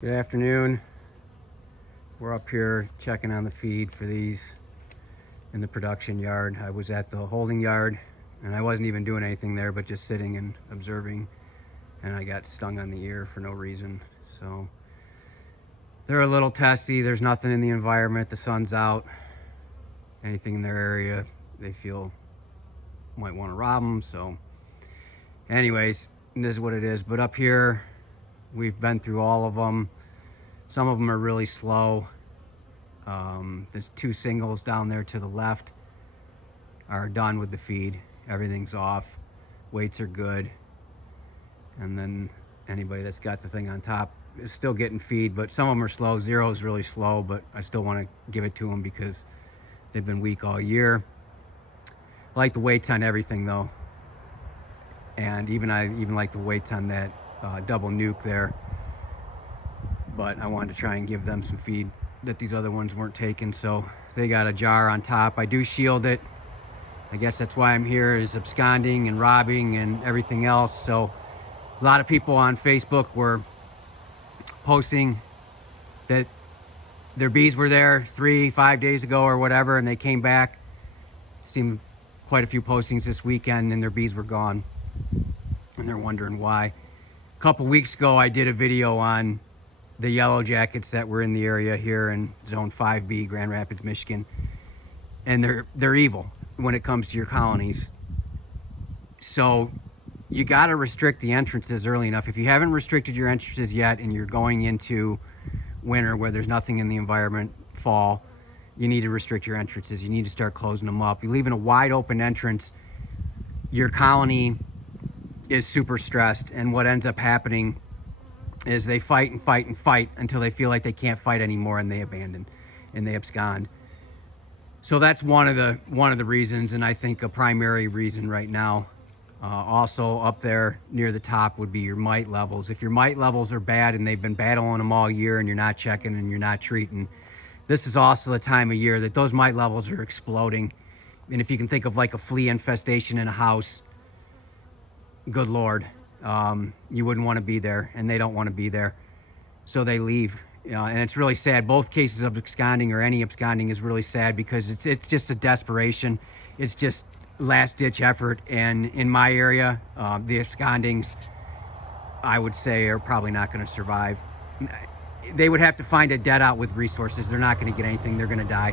Good afternoon. We're up here checking on the feed for these in the production yard. I was at the holding yard and I wasn't even doing anything there but just sitting and observing, and I got stung on the ear for no reason. So they're a little testy. There's nothing in the environment. The sun's out. Anything in their area they feel might want to rob them. So anyways, this is what it is. But up here we've been through all of them. Some of them are really slow. There's two singles down there to the left are done with the feed. Everything's off. Weights are good. And then anybody that's got the thing on top is still getting feed, but some of them are slow. Zero is really slow, but I still want to give it to them because they've been weak all year. I like the weights on everything though. And I even like the weights on that double nuke there, but I wanted to try and give them some feed that these other ones weren't taking. So they got a jar on top. I do shield it. I guess that's why I'm here, is absconding and robbing and everything else. So a lot of people on Facebook were posting that their bees were there 3-5 days ago or whatever, and they came back. Seen quite a few postings this weekend and their bees were gone, and they're wondering why. A couple weeks ago, I did a video on the yellow jackets that were in the area here in Zone 5B, Grand Rapids, Michigan. And they're evil when it comes to your colonies. So you got to restrict the entrances early enough. If you haven't restricted your entrances yet and you're going into winter where there's nothing in the environment, fall, you need to restrict your entrances. You need to start closing them up. You leave in a wide open entrance, your colony is super stressed, and what ends up happening is they fight and fight and fight until they feel like they can't fight anymore, and they abandon and they abscond. So that's one of the reasons, and I think a primary reason right now. Also up there near the top would be your mite levels. If your mite levels are bad and they've been battling them all year and you're not checking and you're not treating, this is also the time of year that those mite levels are exploding. And if you can think of like a flea infestation in a house, good Lord, you wouldn't want to be there, and they don't want to be there, so they leave. And it's really sad. Both cases of absconding, or any absconding, is really sad because it's just a desperation. It's just last-ditch effort. And in my area, the abscondings, I would say, are probably not going to survive. They would have to find a dead out with resources. They're not going to get anything. They're going to die.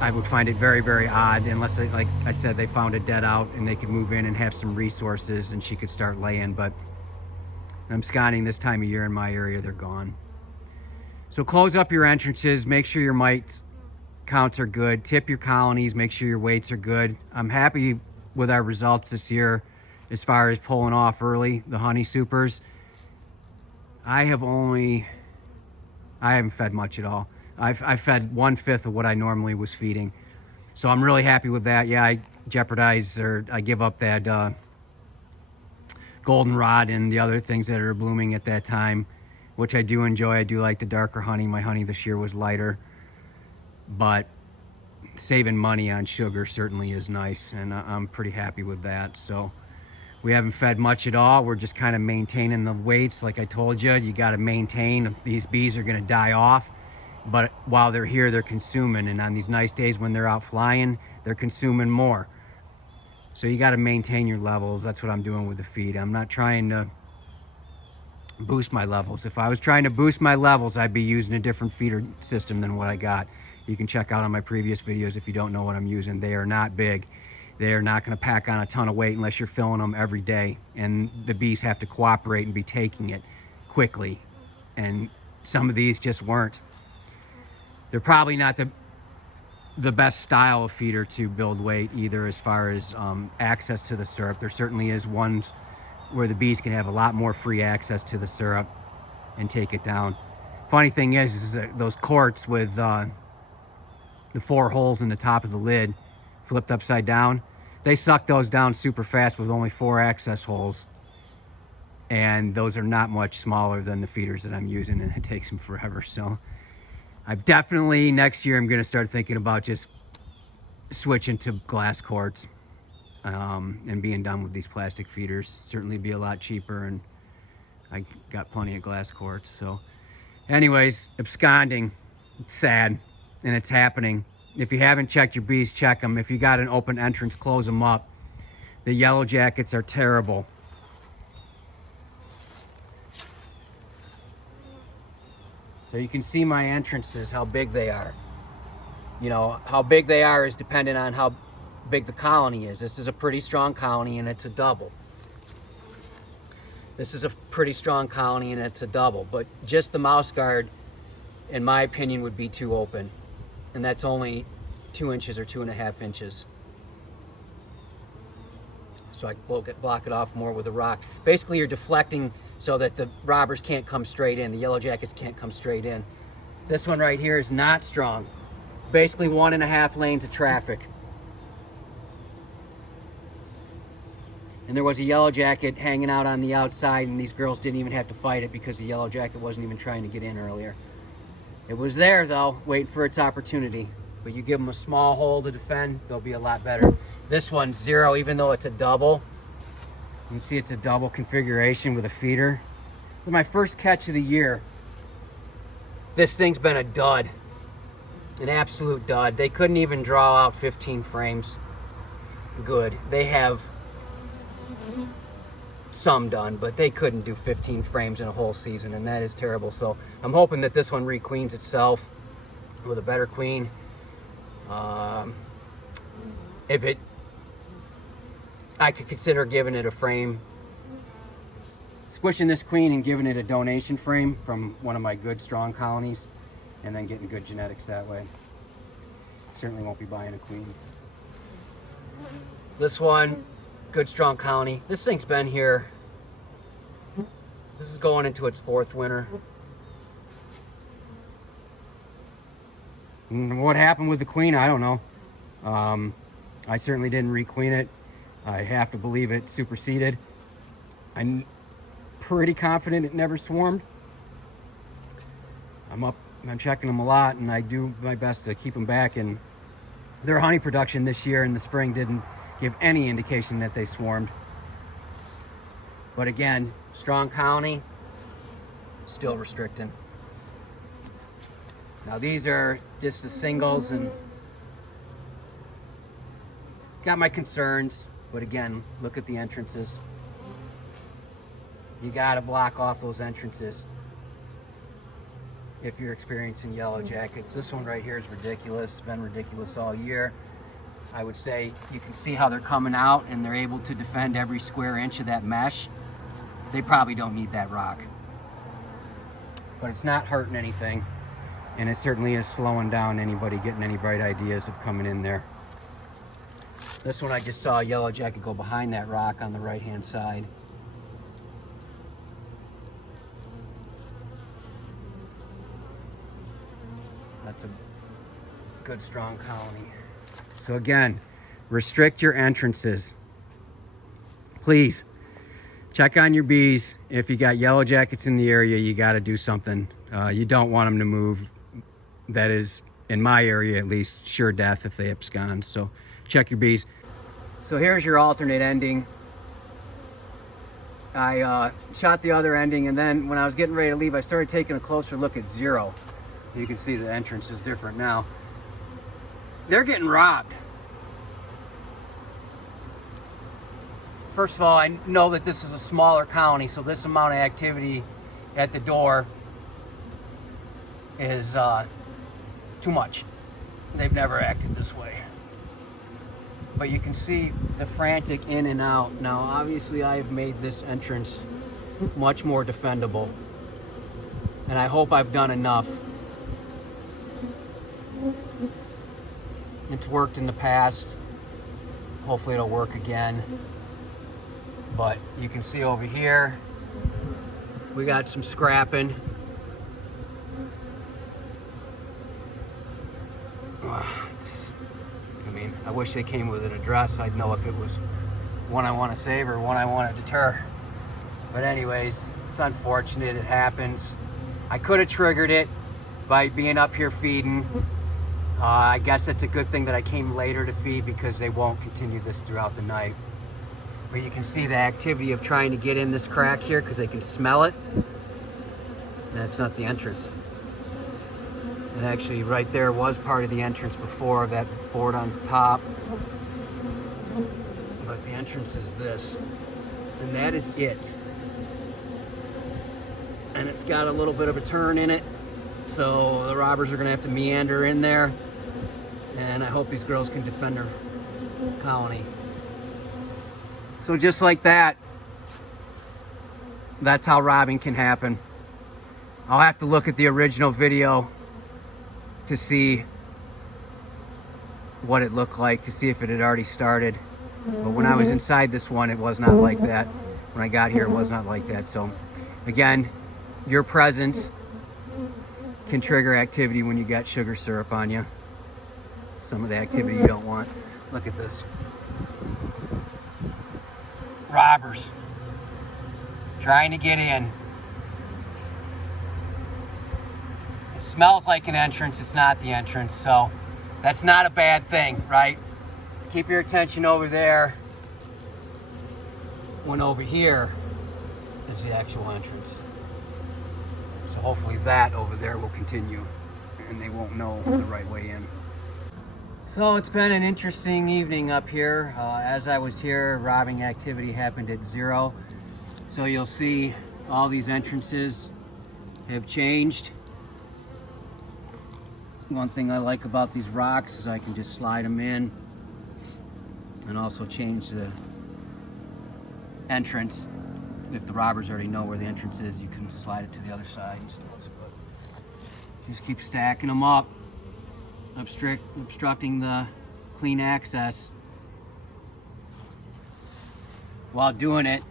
I would find it very, very odd unless, like I said, they found a dead out and they could move in and have some resources and she could start laying. But absconding this time of year in my area, they're gone. So close up your entrances. Make sure your mite counts are good. Tip your colonies. Make sure your weights are good. I'm happy with our results this year as far as pulling off early the honey supers. I haven't fed much at all. I've fed 1/5 of what I normally was feeding. So I'm really happy with that. Yeah, I jeopardize, or I give up that goldenrod and the other things that are blooming at that time, which I do enjoy. I do like the darker honey. My honey this year was lighter, but saving money on sugar certainly is nice, and I'm pretty happy with that. So we haven't fed much at all. We're just kind of maintaining the weights. Like I told you, you got to maintain. These bees are going to die off, but while they're here, they're consuming. And on these nice days when they're out flying, they're consuming more. So you got to maintain your levels. That's what I'm doing with the feed. I'm not trying to boost my levels. If I was trying to boost my levels, I'd be using a different feeder system than what I got. You can check out on my previous videos if you don't know what I'm using. They are not big. They are not going to pack on a ton of weight unless you're filling them every day. And the bees have to cooperate and be taking it quickly. And some of these just weren't. They're probably not the best style of feeder to build weight either, as far as access to the syrup. There certainly is ones where the bees can have a lot more free access to the syrup and take it down. Funny thing is that those quarts with the 4 holes in the top of the lid flipped upside down, they suck those down super fast with only 4 access holes. And those are not much smaller than the feeders that I'm using, and it takes them forever. So I've definitely, next year, I'm going to start thinking about just switching to glass quarts and being done with these plastic feeders. Certainly be a lot cheaper and I got plenty of glass quartz. So anyways, absconding, it's sad, and it's happening. If you haven't checked your bees, check them. If you got an open entrance, close them up. The yellow jackets are terrible. So you can see my entrances, how big they are. You know, how big they are is dependent on how big the colony is. This is a pretty strong colony and it's a double. This is a pretty strong colony and it's a double, but just the mouse guard, in my opinion, would be too open. And that's only 2 inches or 2.5 inches. So I will block it off more with a rock. Basically, you're deflecting so that the robbers can't come straight in. The yellow jackets can't come straight in. This one right here is not strong. Basically 1.5 lanes of traffic. And there was a yellow jacket hanging out on the outside, and these girls didn't even have to fight it because the yellow jacket wasn't even trying to get in earlier. It was there though, waiting for its opportunity. But you give them a small hole to defend, they'll be a lot better. This one's 0, even though it's a double. You can see it's a double configuration with a feeder. With my first catch of the year, this thing's been a dud. An absolute dud. They couldn't even draw out 15 frames good. They have some done, but they couldn't do 15 frames in a whole season, and that is terrible. So I'm hoping that this one requeens itself with a better queen. I could consider giving it a frame, squishing this queen and giving it a donation frame from one of my good strong colonies, and then getting good genetics that way. Certainly won't be buying a queen. This one, good strong colony. This thing's been here. This is going into its 4th winter. And what happened with the queen, I don't know. I certainly didn't requeen it. I have to believe it superseded. I'm pretty confident it never swarmed. I'm checking them a lot, and I do my best to keep them back. And their honey production this year in the spring didn't give any indication that they swarmed. But again, strong colony, still restricting. Now these are just the singles, and got my concerns, but again, look at the entrances. You gotta block off those entrances if you're experiencing yellow jackets. This one right here is ridiculous. It's been ridiculous all year. I would say you can see how they're coming out and they're able to defend every square inch of that mesh. They probably don't need that rock. But it's not hurting anything, and it certainly is slowing down anybody getting any bright ideas of coming in there. This one I just saw a yellow jacket go behind that rock on the right-hand side. That's a good strong colony. So again, restrict your entrances. Please, check on your bees. If you got yellow jackets in the area, you got to do something. You don't want them to move. That is, in my area at least, sure death if they abscond. So check your bees. So here's your alternate ending. I shot the other ending, and then when I was getting ready to leave, I started taking a closer look at 0. You can see the entrance is different now. They're getting robbed. First of all, I know that this is a smaller colony, so this amount of activity at the door is too much. They've never acted this way. But you can see the frantic in and out. Now, obviously, I have made this entrance much more defendable, and I hope I've done enough. It's worked in the past. Hopefully it'll work again. But you can see over here, we got some scrapping. I mean, I wish they came with an address. I'd know if it was one I want to save or one I want to deter. But anyways, it's unfortunate. It happens. I could have triggered it by being up here feeding. I guess it's a good thing that I came later to feed, because they won't continue this throughout the night. But you can see the activity of trying to get in this crack here because they can smell it. And that's not the entrance. And actually right there was part of the entrance before, that board on top. But the entrance is this. And that is it. And it's got a little bit of a turn in it. So the robbers are gonna have to meander in there. And I hope these girls can defend their colony. So just like that, that's how robbing can happen. I'll have to look at the original video to see what it looked like, to see if it had already started. But when I was inside this one, it was not like that. When I got here, it was not like that. So again, your presence can trigger activity when you got sugar syrup on you. Some of the activity you don't want. Look at this. Robbers trying to get in. It smells like an entrance. It's not the entrance, so that's not a bad thing, right? Keep your attention over there. One over here is the actual entrance. So hopefully that over there will continue and they won't know the right way in. So it's been an interesting evening up here. As I was here, robbing activity happened at 0. So you'll see all these entrances have changed. One thing I like about these rocks is I can just slide them in and also change the entrance. If the robbers already know where the entrance is, you can slide it to the other side and stuff. But just keep stacking them up, obstructing the clean access. While doing it,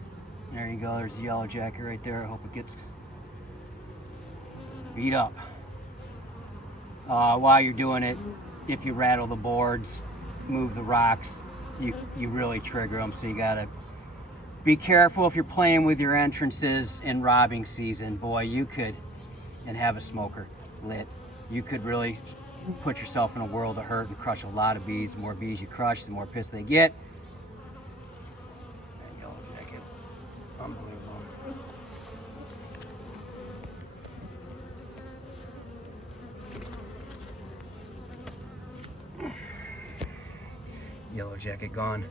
there you go, there's the yellow jacket right there. I hope it gets beat up. While you're doing it, if you rattle the boards, move the rocks, you really trigger them. So you gotta be careful if you're playing with your entrances in robbing season. Boy, you could, and have a smoker lit, you could really put yourself in a world of hurt and crush a lot of bees. The more bees you crush, the more pissed they get. That yellow jacket, unbelievable. Yellow jacket gone.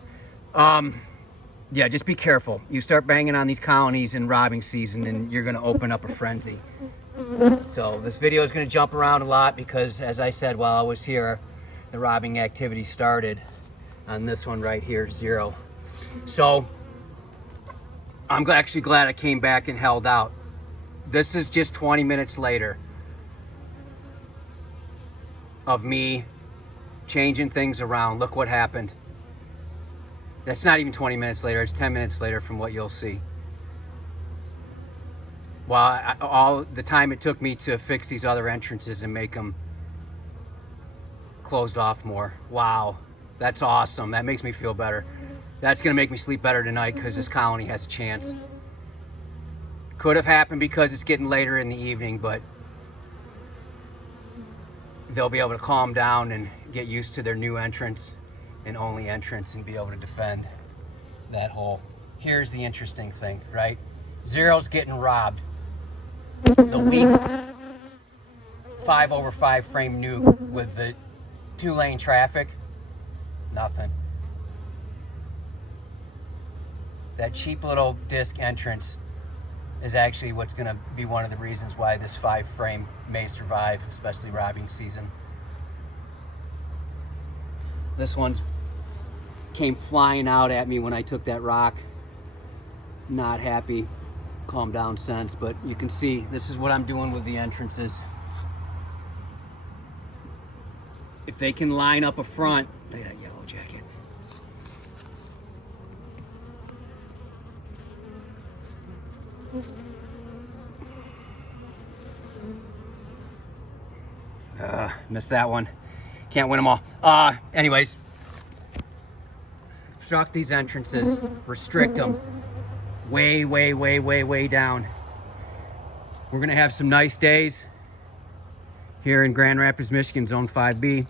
Yeah, just be careful. You start banging on these colonies in robbing season and you're gonna open up a frenzy. So this video is gonna jump around a lot because, as I said while I was here, the robbing activity started on this one right here, 0. So I'm actually glad I came back and held out. This is just 20 minutes later of me changing things around. Look what happened. That's not even 20 minutes later, it's 10 minutes later from what you'll see. Well, all the time it took me to fix these other entrances and make them closed off more. Wow, that's awesome. That makes me feel better. That's gonna make me sleep better tonight because this colony has a chance. Could have happened because it's getting later in the evening, but they'll be able to calm down and get used to their new entrance and only entrance and be able to defend that hole. Here's the interesting thing, right? 0's getting robbed. The weak 5/5 frame nuke with the 2-lane traffic, nothing. That cheap little disc entrance is actually what's gonna be one of the reasons why this 5 frame may survive, especially robbing season. This one came flying out at me when I took that rock. Not happy. Calm down since, but you can see this is what I'm doing with the entrances. If they can line up a front, look at that yellow jacket. Missed that one. Can't win them all. Anyways, obstruct these entrances, restrict them way, way, way, way, way down. We're gonna have some nice days here in Grand Rapids, Michigan, Zone 5B.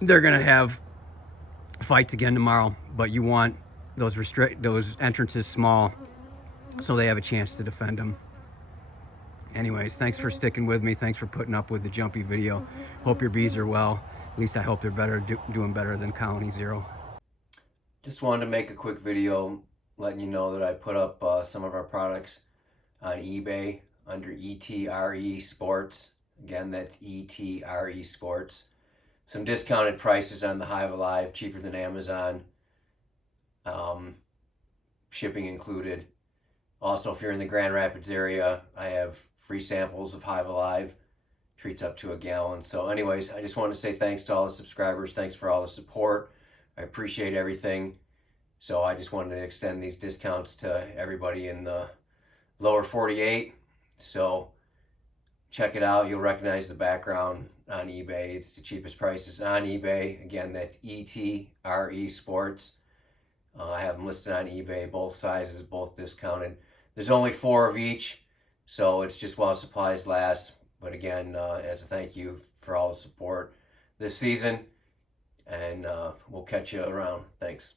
They're gonna have fights again tomorrow, but you want those entrances small, so they have a chance to defend them. Anyways, thanks for sticking with me. Thanks for putting up with the jumpy video. Hope your bees are well. At least I hope they're doing better than Colony Zero. Just wanted to make a quick video letting you know that I put up some of our products on eBay under ETRE Sports. Again, that's ETRE Sports. Some discounted prices on the Hive Alive, cheaper than Amazon. Shipping included. Also, if you're in the Grand Rapids area, I have free samples of Hive Alive, treats up to a gallon. So anyways, I just wanted to say thanks to all the subscribers. Thanks for all the support. I appreciate everything. So I just wanted to extend these discounts to everybody in the lower 48. So check it out. You'll recognize the background on eBay. It's the cheapest prices on eBay. Again, that's ETRE Sports. I have them listed on eBay, both sizes, both discounted. There's only 4 of each, so it's just while supplies last. But again, as a thank you for all the support this season, and we'll catch you around. Thanks.